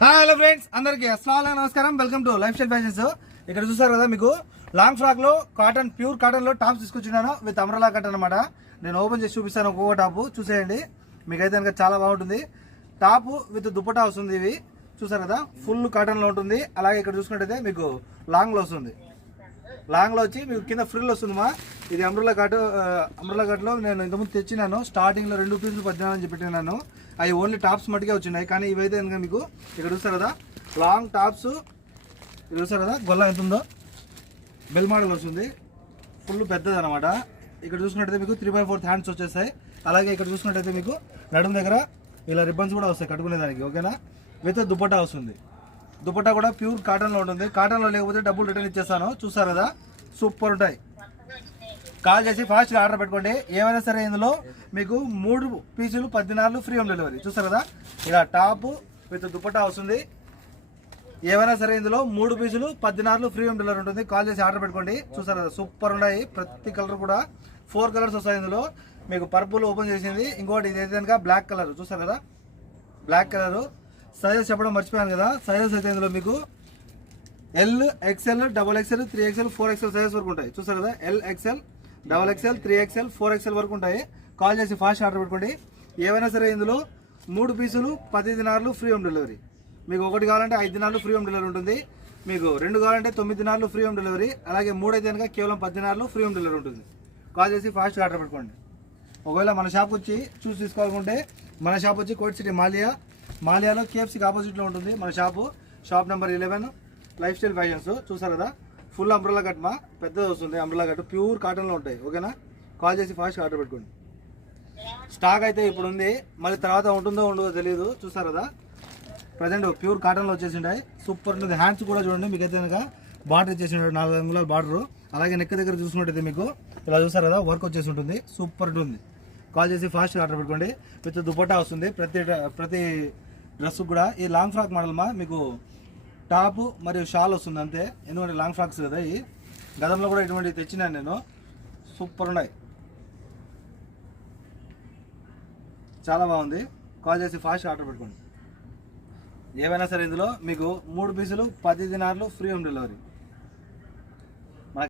Hi hello friends, అందరికి అస్సలాము నమస్కారం. Welcome to life style fashions. ఇక్కడ చూసారు కదా, మీకు లాంగ్ ఫ్రాక్ లో కాటన్, ప్యూర్ కాటన్ లో టాప్స్ తీసుకొచ్చినాను విత్ అమ్రలా కట్ అనమాట. నేను ఓపెన్ చేసి చూపిస్తాను ఒక్కొక్క టాప్ చూసేయండి. మీకైతే కనుక చాలా బాగుంటుంది. టాప్ విత్ దుపట్టా వస్తుంది. ఇవి చూసారు కదా, ఫుల్ కాటన్ లో ఉంటుంది. అలాగే ఇక్కడ చూసుకున్నట్టయితే మీకు లాంగ్ లో వస్తుంది. లాంగ్ లో వచ్చి మీకు కింద ఫ్రిల్ వస్తుందమ్మా. ఇది అమ్రలా కట్ లో నేను ఇంతకుముందు తెచ్చినాను. స్టార్టింగ్ లో 2 పీసులు 14 అని చెప్పి పెట్టినాను. అవి ఓన్లీ టాప్స్ మట్టుకే వచ్చినాయి. కానీ ఇవైతే కనుక మీకు ఇక్కడ చూస్తారు కదా, లాంగ్ టాప్స్ చూస్తారు కదా, గొల్ల ఎంత ఉందో, బెల్ మోడల్ వస్తుంది. ఫుల్ పెద్దది అనమాట. ఇక్కడ చూసుకున్నట్టయితే మీకు 3/4 హ్యాండ్స్ వచ్చేస్తాయి. అలాగే ఇక్కడ చూసుకున్నట్టయితే మీకు నడుము దగ్గర ఇలా రిబ్బన్స్ కూడా వస్తాయి కట్టుకునేదానికి. ఓకేనా, విత్ దుపట్టా వస్తుంది. దుపట్టా కూడా ప్యూర్ కాటన్లో ఉంటుంది. కాటన్లో లేకపోతే డబ్బులు రిటర్న్ ఇచ్చేస్తాను. చూస్తారు కదా, సూపర్ ఉంటాయి. కాల్ చేసి ఫాస్ట్గా ఆర్డర్ పెట్టుకోండి. ఏమైనా సరే ఇందులో మీకు 3 పీసులు 14 ఫ్రీ హోమ్ డెలివరీ. చూస్తారు కదా, ఇలా టాప్ విత్ దుపట్టా వస్తుంది. ఏమైనా సరే ఇందులో 3 పీసులు 14 ఫ్రీ హోమ్ డెలివరీ ఉంటుంది. కాల్ చేసి ఆర్డర్ పెట్టుకోండి. చూస్తారు కదా, సూపర్ ఉన్నాయి. ప్రతి కలర్ కూడా 4 కలర్స్ వస్తాయి ఇందులో. మీకు పర్పుల్ ఓపెన్ చేసింది. ఇంకోటి ఇదైతే కనుక బ్లాక్ కలర్. చూస్తారు కదా, బ్లాక్ కలర్. సైజెస్ చెప్పడం మర్చిపోయాను కదా. సైజెస్ అయితే ఇందులో మీకు L, XL, XXL, 3XL, 4XL sizes వరకు ఉంటాయి. చూస్తారు కదా, L, XL, XXL, 3XL, 4XL వరకు ఉంటాయి. కాల్ చేసి ఫాస్ట్ ఆర్డర్ పెట్టుకోండి. ఏవైనా సరే ఇందులో 3 పీసులు 10 దినార్లు ఫ్రీ హోమ్ డెలివరీ. మీకు 1 కావాలంటే 5 దినార్లు ఫ్రీ హోమ్ డెలివరీ ఉంటుంది. మీకు 2 కావాలంటే 9 దినార్లు ఫ్రీ హోమ్ డెలివరీ. అలాగే 3 అయితే కనుక కేవలం 10 దినార్లు ఫ్రీ హోమ్ డెలివరీ ఉంటుంది. కాల్ చేసి ఫాస్ట్ ఆర్డర్ పెట్టుకోండి. ఒకవేళ మన షాప్ వచ్చి చూసి తీసుకోవాలనుకుంటే మన షాప్ వచ్చి కోట్ సిటీ మాలియాలో KFCకి ఆపోజిట్లో ఉంటుంది మన shop. Shop number 11, life style fashions. చూసారు కదా, ఫుల్ అంబ్రెల్లా కట్ మా పెద్దది వస్తుంది. అంబ్రెల్లా కట్ ప్యూర్ కాటన్లో ఉంటాయి. ఓకేనా, కాల్ చేసి ఫాస్ట్గా ఆర్డర్ పెట్టుకోండి. స్టాక్ అయితే ఇప్పుడు ఉంది, మళ్ళీ తర్వాత ఉంటుందో ఉండదో తెలియదు. చూసారు కదా, ప్రజెంట్ ప్యూర్ కాటన్లో వచ్చేసి ఉంటాయి. సూపర్ ఉంటుంది. హ్యాండ్స్ కూడా చూడండి, మీకు అయితే కనుక బార్డర్ ఇచ్చేసి ఉంటాడు, 4 అంగుళాల బార్డర్. అలాగే నెక్ దగ్గర చూసుకున్నట్టయితే మీకు ఇలా చూసారు కదా, వర్క్ వచ్చేసి ఉంటుంది. సూపర్ ఉంటుంది. కాల్ చేసి ఫాస్ట్గా ఆర్డర్ పెట్టుకోండి. విత్ దుపట్టా వస్తుంది ప్రతి డ్రెస్ కూడా. ఈ లాంగ్ ఫ్రాక్ మోడల్ మా మీకు టాప్ మరియు షాల్ వస్తుంది అంతే. ఎందుకంటే లాంగ్ ఫ్రాక్స్ కదా. ఈ గతంలో కూడా ఇటువంటి తెచ్చినాను నేను. సూపర్ ఉన్నాయి, చాలా బాగుంది. కాల్ చేసి ఫాస్ట్ ఆర్డర్ పెట్టుకోండి. ఏవైనా సరే ఇందులో మీకు 3 పీసులు 10 దినార్లు ఫ్రీ హోమ్ డెలివరీ.